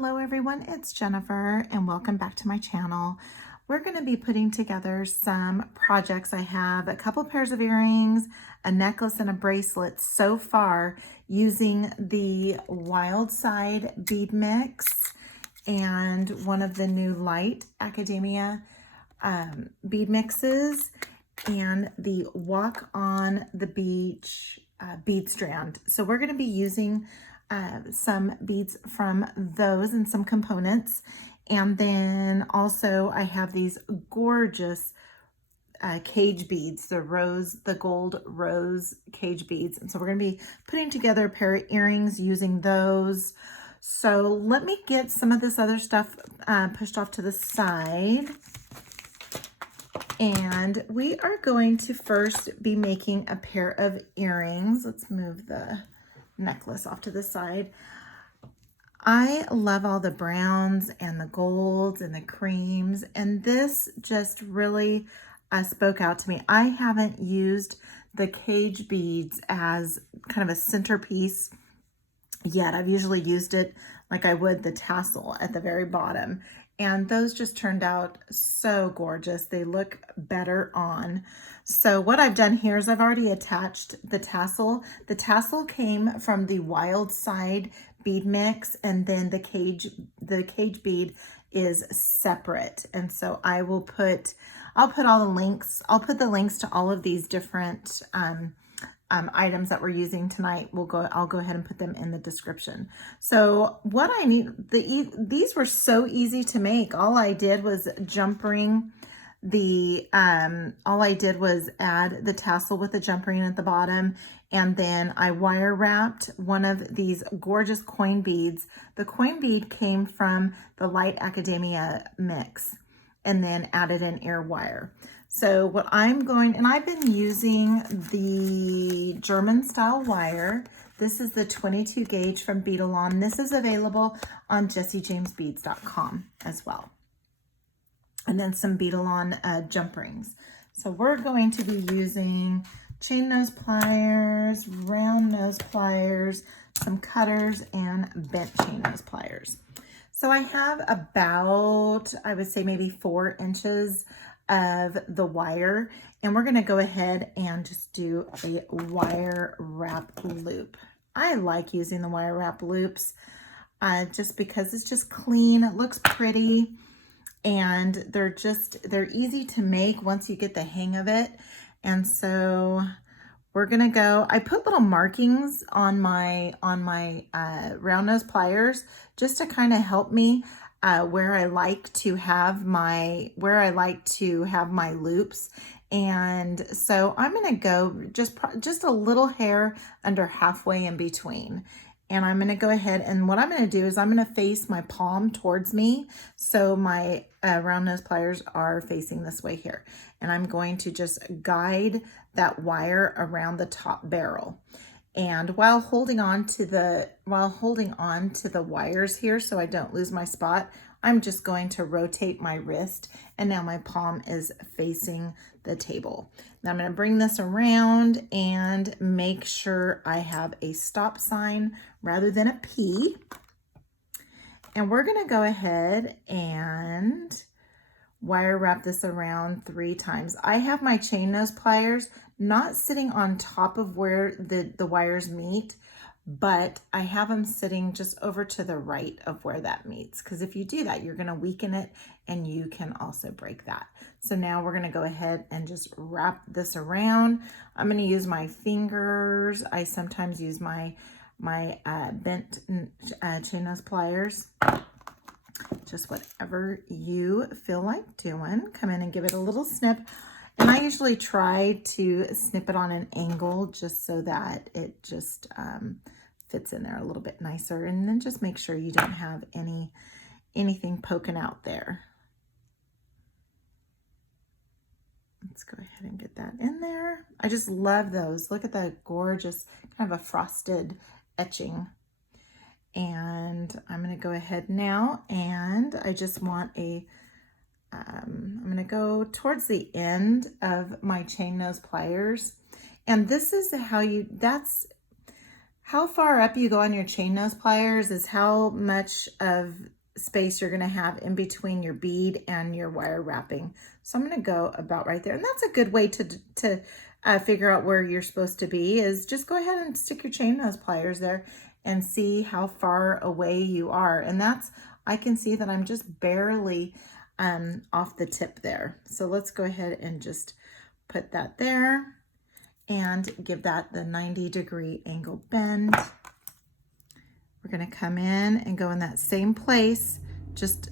Hello everyone, it's Jennifer and welcome back to my channel. We're going to be putting together some projects. I have a couple pairs of earrings, a necklace, and a bracelet so far using the Wild Side bead mix and one of the new Light Academia bead mixes and the Walk on the Beach bead strand. So we're going to be using some beads from those and some components. And then also I have these gorgeous cage beads, the gold rose cage beads. And so we're going to be putting together a pair of earrings using those. So let me get some of this other stuff pushed off to the side. And we are going to first be making a pair of earrings. Let's move the necklace off to the side. I love all the browns and the golds and the creams, and this just really spoke out to me. I haven't used the cage beads as kind of a centerpiece yet. I've usually used it like I would the tassel at the very bottom, and those just turned out so gorgeous. They look better on. So what I've done here is I've already attached the tassel. The tassel came from the Wild Side bead mix, and then the cage bead is separate. And so I'll put all the links. I'll put the links to all of these different items that we're using tonight. I'll go ahead and put them in the description. So what I need, these were so easy to make. All I did was jump ring all I did was add the tassel with the jump ring at the bottom, and then I wire wrapped one of these gorgeous coin beads. The coin bead came from the Light Academia mix, and then added an ear wire. So what I've been using the German style wire. This is the 22 gauge from Bead. This is available on jessiejamesbeads.com as well. And then some Bead jump rings. So we're going to be using chain nose pliers, round nose pliers, some cutters, and bent chain nose pliers. So I have about, I would say maybe 4 inches of the wire, and we're going to go ahead and just do a wire wrap loop. I like using the wire wrap loops just because it's just clean, it looks pretty, and they're easy to make once you get the hang of it. And so we're gonna go, I put little markings on my round nose pliers just to kind of help me where I like to have my loops. And so I'm gonna go just a little hair under halfway in between. And I'm going to go ahead, and what I'm going to do is I'm going to face my palm towards me. So my round nose pliers are facing this way here. And I'm going to just guide that wire around the top barrel. And while holding on to the wires here so I don't lose my spot, I'm just going to rotate my wrist, and now my palm is facing the table. Now I'm going to bring this around and make sure I have a stop sign rather than a P. And we're going to go ahead and wire wrap this around 3 times. I have my chain nose pliers not sitting on top of where the wires meet, but I have them sitting just over to the right of where that meets, because if you do that, you're going to weaken it and you can also break that. So now we're going to go ahead and just wrap this around. I'm going to use my fingers. I sometimes use my bent chain nose pliers. Just whatever you feel like doing. Come in and give it a little snip. And I usually try to snip it on an angle just so that it just fits in there a little bit nicer. And then just make sure you don't have anything poking out there. Let's go ahead and get that in there. I just love those. Look at that gorgeous kind of a frosted etching. And I'm going to go ahead now, and I just want I'm going to go towards the end of my chain nose pliers. And this is that's How far up you go on your chain nose pliers is how much of space you're going to have in between your bead and your wire wrapping. So I'm going to go about right there. And that's a good way to figure out where you're supposed to be, is just go ahead and stick your chain nose pliers there and see how far away you are. And that's, I can see that I'm just barely off the tip there. So let's go ahead and just put that there and give that the 90-degree angle bend. We're going to come in and go in that same place, just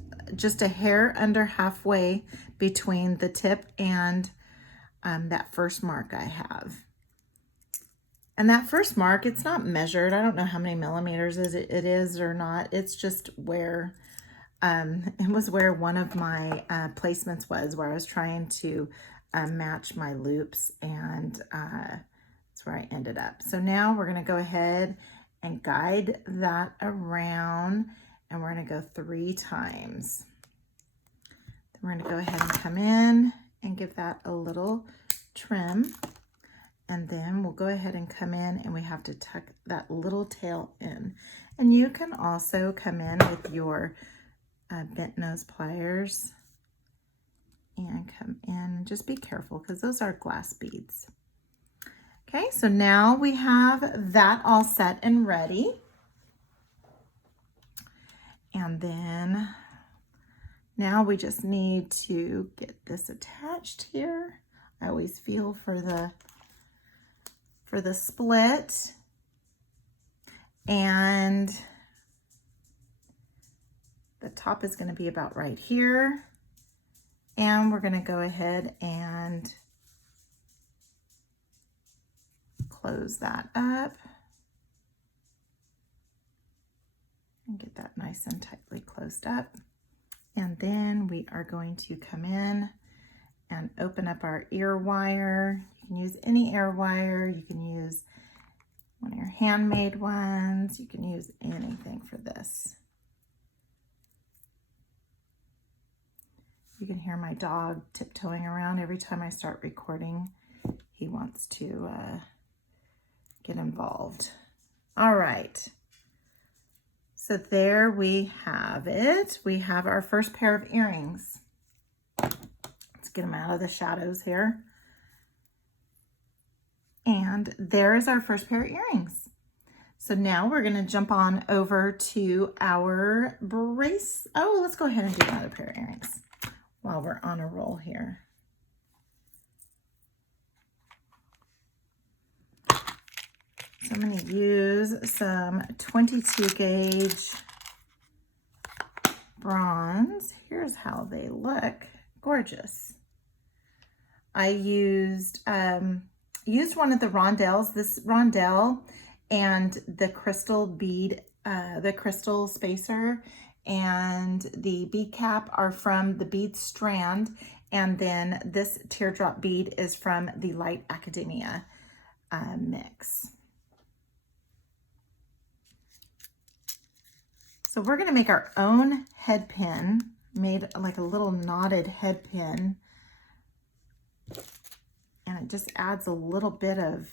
a hair under halfway between the tip and that first mark I have. And that first mark, it's not measured. I don't know how many millimeters it is or not. It's just where, it was where one of my placements was, where I was trying to match my loops, and that's where I ended up. So now we're going to go ahead and guide that around, and we're going to go 3 times. Then we're going to go ahead and come in and give that a little trim, and then we'll go ahead and come in, and we have to tuck that little tail in. And you can also come in with your bent nose pliers and come in. Just be careful because those are glass beads. Okay, so now we have that all set and ready. And then now we just need to get this attached here. I always feel for the split. And the top is going to be about right here. And we're going to go ahead and close that up and get that nice and tightly closed up. And then we are going to come in and open up our ear wire. You can use any ear wire. You can use one of your handmade ones. You can use anything for this. You can hear my dog tiptoeing around every time I start recording. He wants to get involved. All right. So there we have it. We have our first pair of earrings. Let's get them out of the shadows here. And there is our first pair of earrings. So now we're going to jump on over to our brace. Oh, let's go ahead and do another pair of earrings while we're on a roll here. So I'm going to use some 22 gauge bronze. Here's how they look. Gorgeous. I used one of the rondelles, this rondelle, and the crystal bead, the crystal spacer, and the bead cap are from the Bead Strand, and then this teardrop bead is from the Light Academia mix. So we're going to make our own head pin, made like a little knotted head pin, and it just adds a little bit of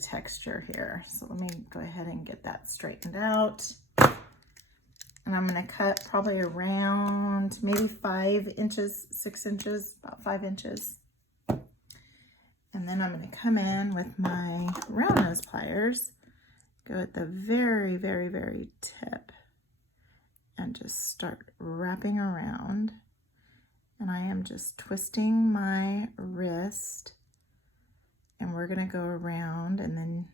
texture here. So let me go ahead and get that straightened out. And I'm going to cut probably around maybe 5 inches, 6 inches, about 5 inches. And then I'm going to come in with my round nose pliers, go at the very, very, very tip, and just start wrapping around. And I am just twisting my wrist, and we're going to go around and then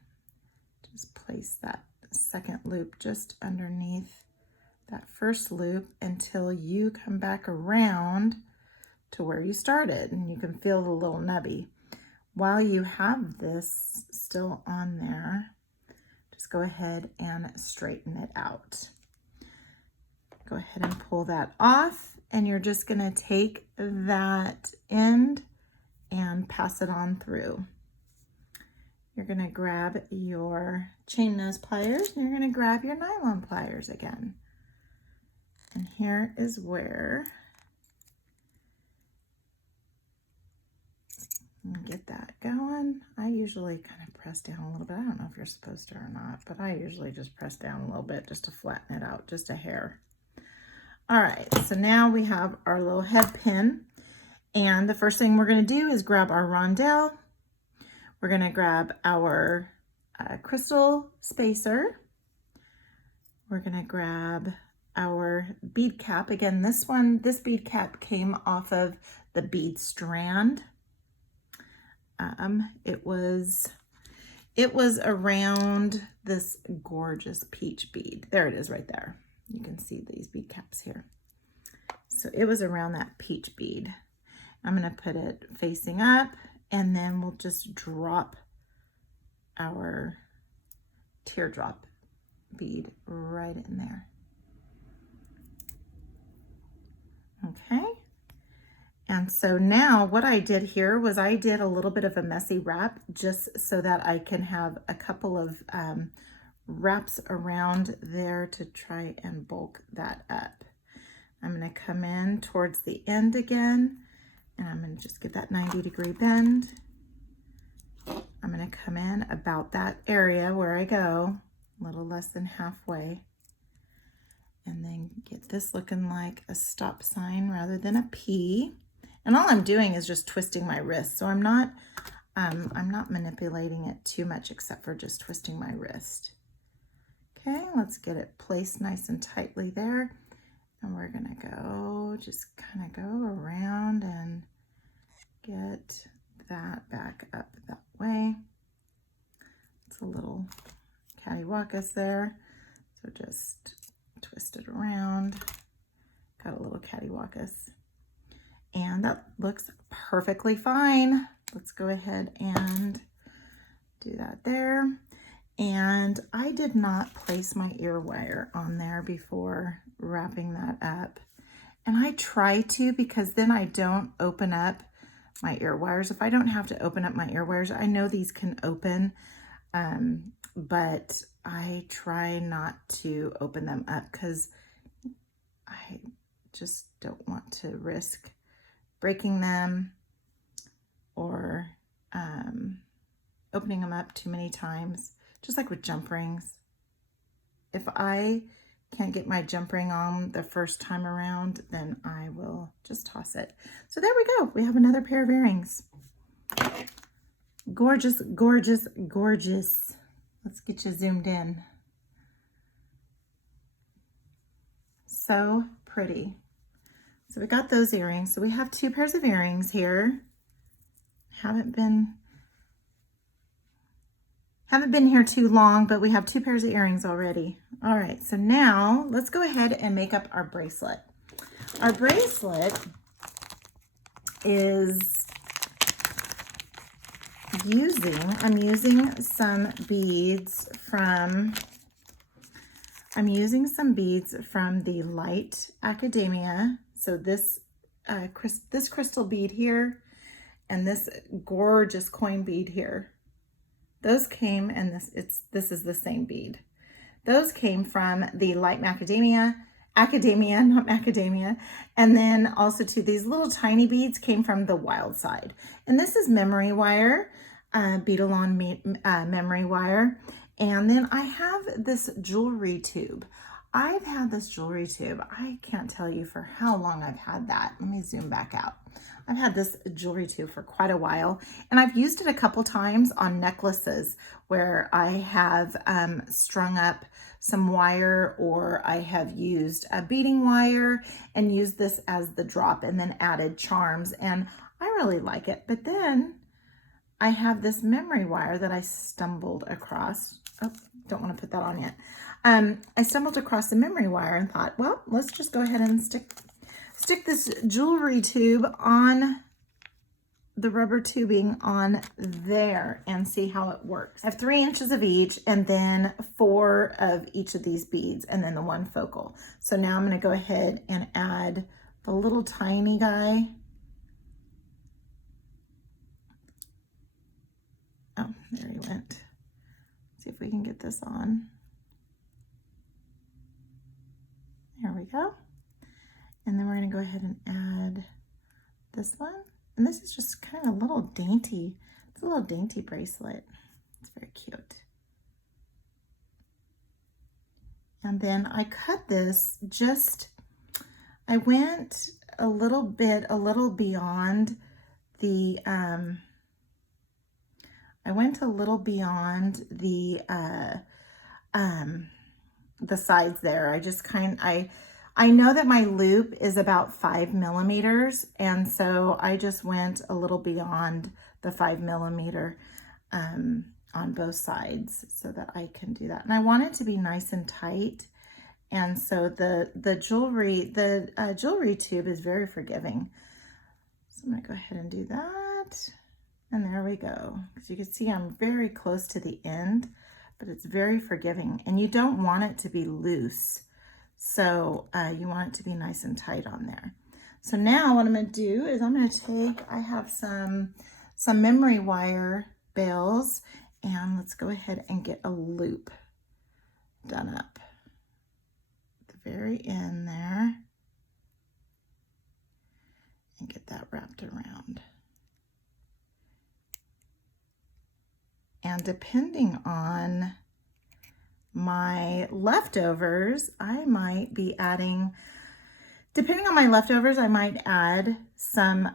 just place that second loop just underneath that first loop until you come back around to where you started, and you can feel the little nubby. While you have this still on there, just go ahead and straighten it out. Go ahead and pull that off, and you're just going to take that end and pass it on through. You're going to grab your chain nose pliers, and you're going to grab your nylon pliers again. And here is where and get that going. I usually kind of press down a little bit. I don't know if you're supposed to or not, but I usually just press down a little bit just to flatten it out, just a hair. All right, so now we have our little head pin. And the first thing we're going to do is grab our rondelle. We're going to grab our crystal spacer. We're going to grab our bead cap. Again, this bead cap came off of the bead strand. It was around this gorgeous peach bead. There it is right there. You can see these bead caps here. So it was around that peach bead. I'm going to put it facing up, and then we'll just drop our teardrop bead right in there. Okay. And so now what I did here was I did a little bit of a messy wrap just so that I can have a couple of wraps around there to try and bulk that up. I'm going to come in towards the end again, and I'm going to just give that 90-degree bend. I'm going to come in about that area where I go, a little less than halfway, and then get this looking like a stop sign rather than a P. And all I'm doing is just twisting my wrist, so I'm not manipulating it too much except for just twisting my wrist. Okay, let's get it placed nice and tightly there. And we're gonna go, just kind of go around and get that back up that way. It's a little cattywampus there, so just twist it around. Got a little cattywampus. And that looks perfectly fine. Let's go ahead and do that there. And I did not place my ear wire on there before wrapping that up. And I try to, because then I don't open up my ear wires. If I don't have to open up my ear wires, I know these can open, but I try not to open them up because I just don't want to risk breaking them or opening them up too many times, just like with jump rings. If I can't get my jump ring on the first time around, then I will just toss it. So there we go. We have another pair of earrings. Gorgeous, gorgeous, gorgeous. Let's get you zoomed in. So pretty. So we got those earrings. So we have two pairs of earrings here. Haven't been here too long, but we have two pairs of earrings already. All right, so now let's go ahead and make up our bracelet. Our bracelet is I'm using some beads from the Light Academia. So this crystal bead here and this gorgeous coin bead here. Those came, and this is the same bead. Those came from the Light Academia, not Macadamia. And then also too, these little tiny beads came from the Wild Side. And this is memory wire, bead-along memory wire. And then I have this jewelry tube. I've had this jewelry tube. I can't tell you for how long I've had that. Let me zoom back out. I've had this jewelry tube for quite a while, and I've used it a couple times on necklaces where I have strung up some wire, or I have used a beading wire and used this as the drop and then added charms, and I really like it. But then I have this memory wire that I stumbled across. Oh, don't want to put that on yet. I stumbled across the memory wire and thought, well, let's just go ahead and stick this jewelry tube on the rubber tubing on there and see how it works. I have 3 inches of each, and then 4 of each of these beads, and then the 1 focal. So now I'm going to go ahead and add the little tiny guy. Oh, there he went. Let's see if we can get this on. There we go. And then we're going to go ahead and add this one. And this is just kind of a little dainty, it's a little dainty bracelet. It's very cute. And then I cut this I went a little beyond the, the sides there. I know that my loop is about 5 millimeters, and so I just went a little beyond the 5 millimeter on both sides so that I can do that. And I want it to be nice and tight. And so the jewelry tube is very forgiving. So I'm gonna go ahead and do that. And there we go. As you can see, I'm very close to the end, but it's very forgiving. And you don't want it to be loose. So you want it to be nice and tight on there. So now what I'm gonna do is I have some memory wire bails, and let's go ahead and get a loop done up at the very end there and get that wrapped around. And depending on my leftovers, I might be adding, I might add some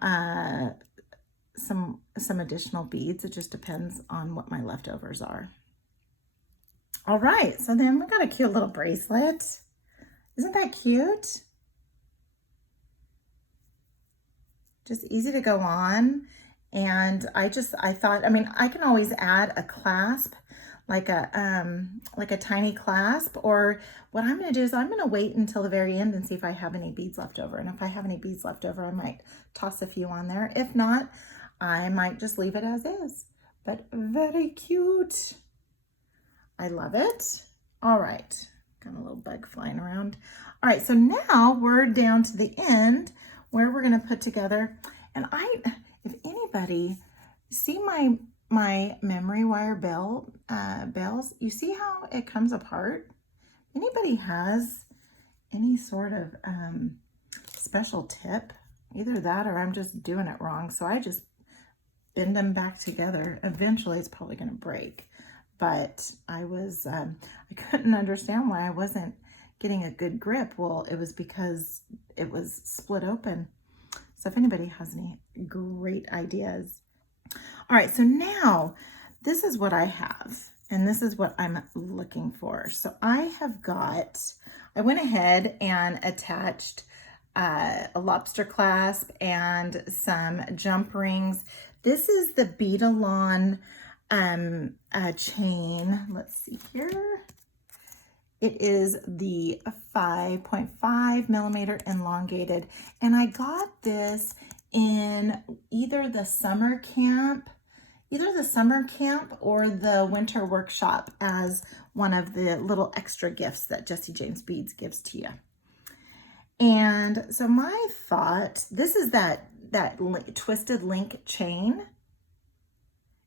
additional beads. It just depends on what my leftovers are. All right, so then we got a cute little bracelet. Isn't that cute? Just easy to go on. And I thought, I mean, I can always add a clasp, like a tiny clasp, or what I'm going to do is I'm going to wait until the very end and see if I have any beads left over. And if I have any beads left over, I might toss a few on there. If not, I might just leave it as is. But very cute. I love it. All right, got a little bug flying around. All right, so now we're down to the end where we're going to put together, and if anybody see my memory wire bells, you see how it comes apart? Anybody has any sort of special tip? Either that or I'm just doing it wrong. So I just bend them back together. Eventually it's probably going to break, but I couldn't understand why I wasn't getting a good grip. Well, it was because it was split open. So if anybody has any great ideas. All right, so now this is what I have, and this is what I'm looking for. So I went ahead and attached a lobster clasp and some jump rings. This is the Bead-A-Lon chain. Let's see here. It is the 5.5 millimeter elongated, and I got this in either the summer camp or the winter workshop as one of the little extra gifts that Jessie James Beads gives to you. And so my thought, this is that twisted link chain,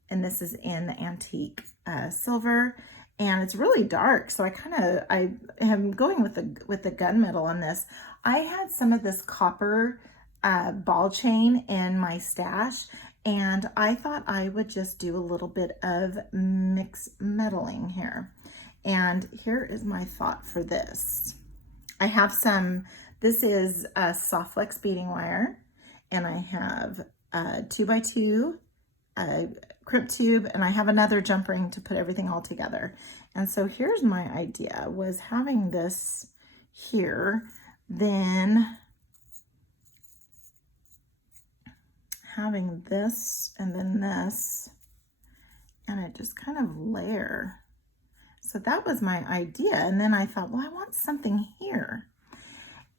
and this is in the antique silver. And it's really dark, so I am going with the gunmetal on this. I had some of this copper ball chain in my stash, and I thought I would just do a little bit of mixed metaling here. And here is my thought for this. I have this is a soft flex beading wire, and I have a 2x2 crimp tube, and I have another jump ring to put everything all together. And so here's my idea, was having this here, then having this and then this, and it just kind of layer. So that was my idea. And then I thought, well, I want something here.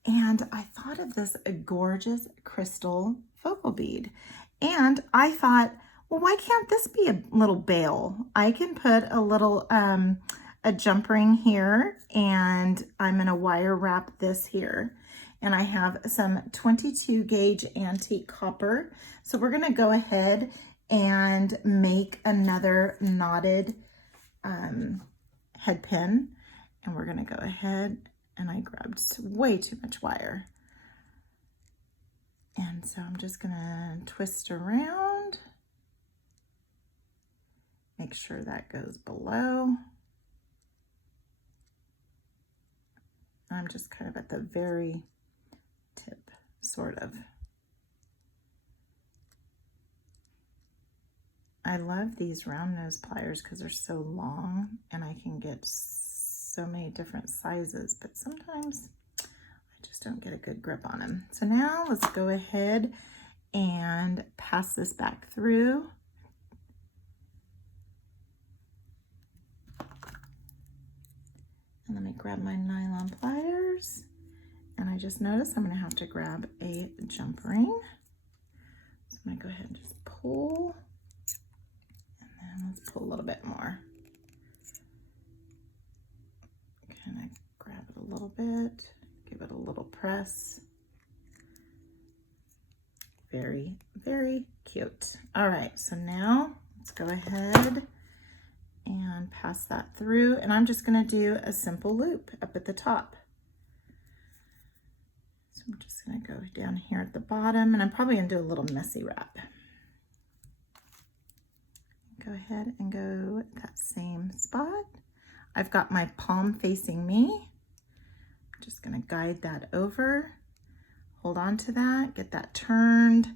And I thought of this gorgeous crystal focal bead. And I thought, well, why can't this be a little bail? I can put a little, a jump ring here, and I'm gonna wire wrap this here. And I have some 22 gauge antique copper. So we're gonna go ahead and make another knotted head pin. And we're gonna go ahead, and I grabbed way too much wire. And so I'm just gonna twist around, make sure that goes below. I'm just kind of at the very tip, sort of. I love these round nose pliers because they're so long and I can get so many different sizes, but sometimes I just don't get a good grip on them. So now let's go ahead and pass this back through. And let me grab my nylon pliers. And I just noticed I'm going to have to grab a jump ring. So I'm going to go ahead and just pull. And then let's pull a little bit more. Kind of grab it a little bit, give it a little press. Very, very cute. All right, so now let's go ahead and pass that through. And I'm just going to do a simple loop up at the top. So I'm just going to go down here at the bottom, and I'm probably going to do a little messy wrap. Go ahead and go at that same spot. I've got my palm facing me. I'm just going to guide that over, hold on to that, get that turned,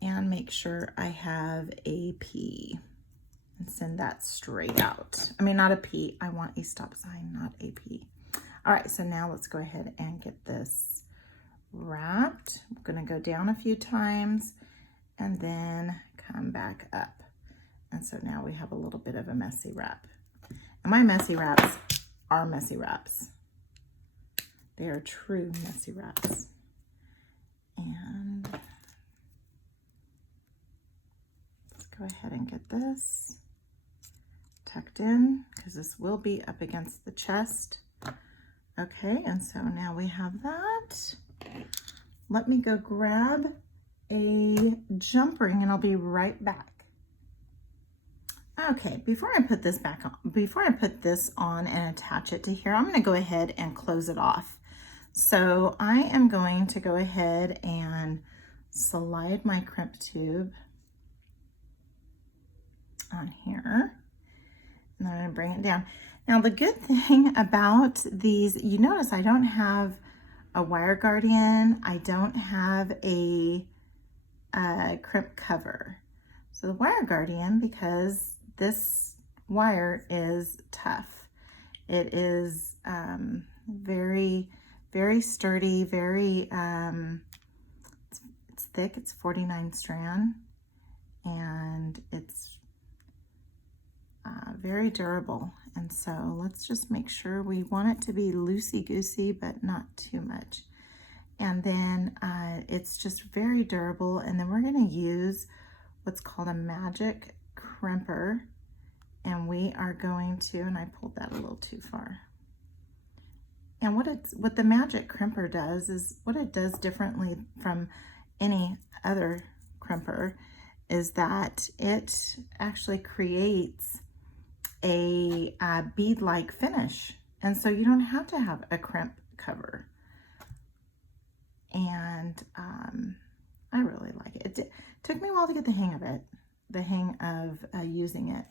and make sure I have a P and send that straight out. I mean, not a P, I want a stop sign, not a P. All right, so now let's go ahead and get this wrapped. I'm going to go down a few times and then come back up. And so now we have a little bit of a messy wrap. And my messy wraps are messy wraps. They are true messy wraps. And let's go ahead and get this tucked in because this will be up against the chest. Okay, and so now we have that. Let me go grab a jump ring and I'll be right back. Okay, before I put this back on, before I put this on and attach it to here, I'm going to go ahead and close it off. So I am going to go ahead and slide my crimp tube on here, and I'm going to bring it down. Now the good thing about these, you notice I don't have a wire guardian, I don't have a crimp cover. So the wire guardian, because this wire is tough. It is very, very sturdy, very, it's thick, it's 49 strand, and it's very durable. And so let's just make sure we want it to be loosey-goosey, but not too much. And then it's just very durable. And then we're gonna use what's called a magic crimper, and we are going to, and I pulled that a little too far. And what the magic crimper does is, what it does differently from any other crimper is that it actually creates a bead-like finish. And so you don't have to have a crimp cover. And I really like it. It took me a while to get the hang of it, the hang of using it,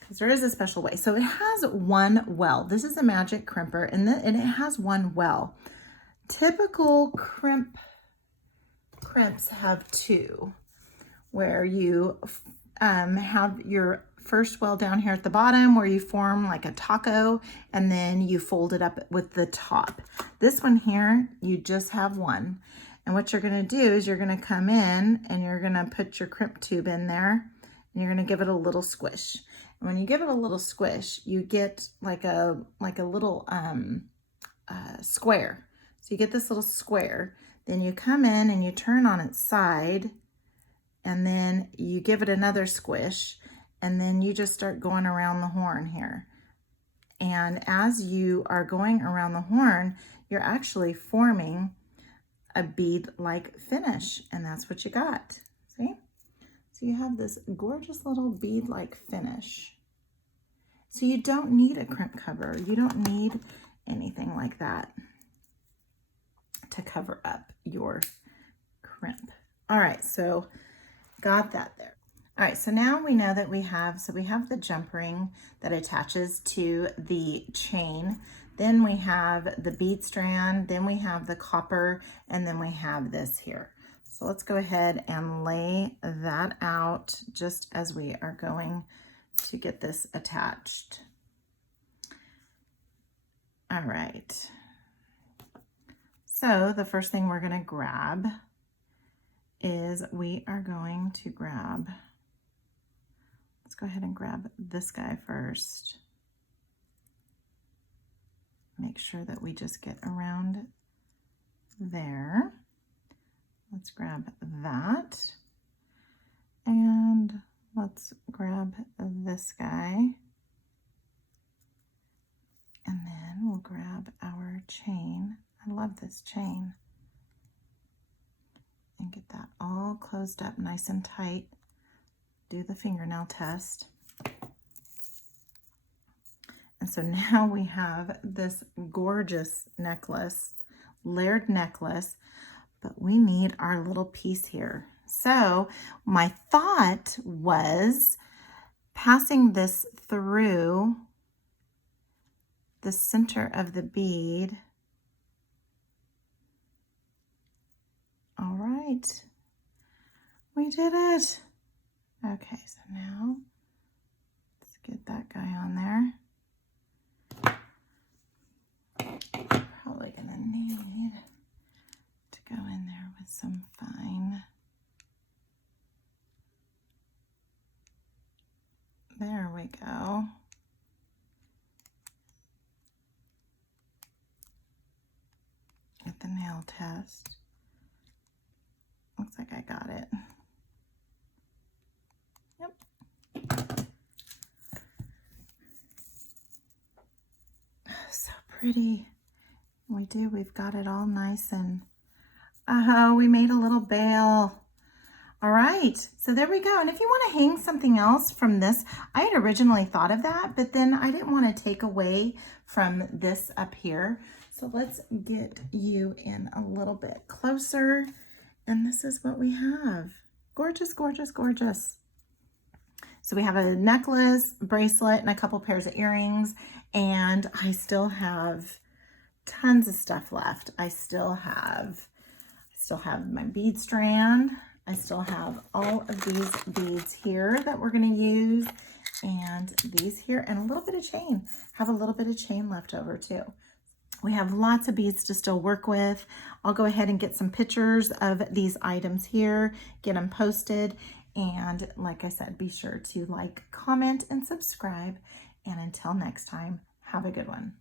because there is a special way. So it has one well. This is a magic crimper, and it has one well. Typical crimps have two, where you have your first well down here at the bottom where you form like a taco, and then you fold it up with the top. This one here, you just have one. And what you're going to do is you're going to come in and you're going to put your crimp tube in there, and you're going to give it a little squish. And when you give it a little squish, you get like a little square. So you get this little square. Then you come in and you turn on its side, and then you give it another squish, and then you just start going around the horn here. And as you are going around the horn, you're actually forming a bead-like finish, and that's what you got. See? So you have this gorgeous little bead-like finish. So you don't need a crimp cover. You don't need anything like that to cover up your crimp. All right, so got that there. All right, so now we know that we have the jump ring that attaches to the chain. Then we have the bead strand, then we have the copper, and then we have this here. So let's go ahead and lay that out just as we are going to get this attached. All right. So the first thing we're going to grab is we are going to grab, let's go ahead and grab this guy first. Make sure that we just get around there. Let's grab that. And let's grab this guy. And then we'll grab our chain. I love this chain. And get that all closed up nice and tight. Do the fingernail test. And so now we have this gorgeous necklace, layered necklace, but we need our little piece here. So my thought was passing this through the center of the bead. All right, we did it. Okay, so now let's get that guy on there. Probably gonna need to go in there with some fine. There we go. Get the nail test. Looks like I got it. Yep. So pretty. We've got it all nice and, oh, we made a little bail. All right, so there we go. And if you want to hang something else from this, I had originally thought of that, but then I didn't want to take away from this up here. So let's get you in a little bit closer. And this is what we have. Gorgeous, gorgeous, gorgeous. So we have a necklace, bracelet, and a couple pairs of earrings. And I still have tons of stuff left. I still have my bead strand. I still have all of these beads here that we're going to use, and these here, and a little bit of chain. Have a little bit of chain left over too. We have lots of beads to still work with. I'll go ahead and get some pictures of these items here, get them posted, and like I said, be sure to like, comment, and subscribe. And until next time, have a good one.